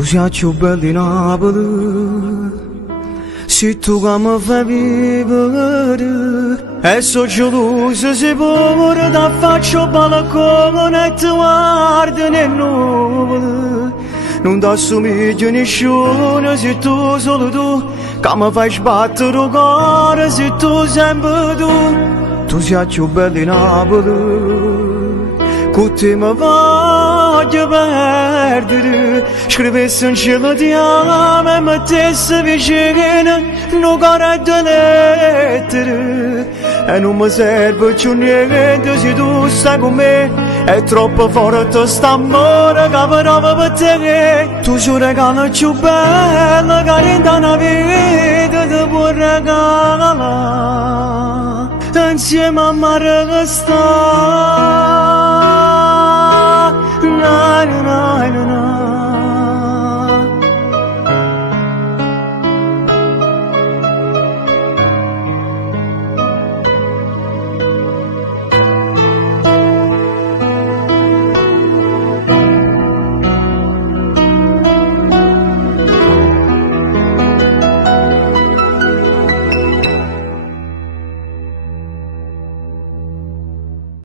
Tu sei più bella di Napoli, se tu che mi fai vivere. E so geloso se pure da faccio balcone e ti guardo nel nuvole. Non ti assomigli a nessuno se tu solo tu, che mi fai sbattere il cuore se tu sempre tu. Tu sei più bella di Napoli, con te mi voglio perdere. Scrivessi un cielo di amo e mettessi vicino un cuore di lettere. E non mi serve più niente se tu stai con me. È troppo forte st'amore che provo per te. Tu sei il regalo più bello che in una vita ti può regalare. Insieme a me resta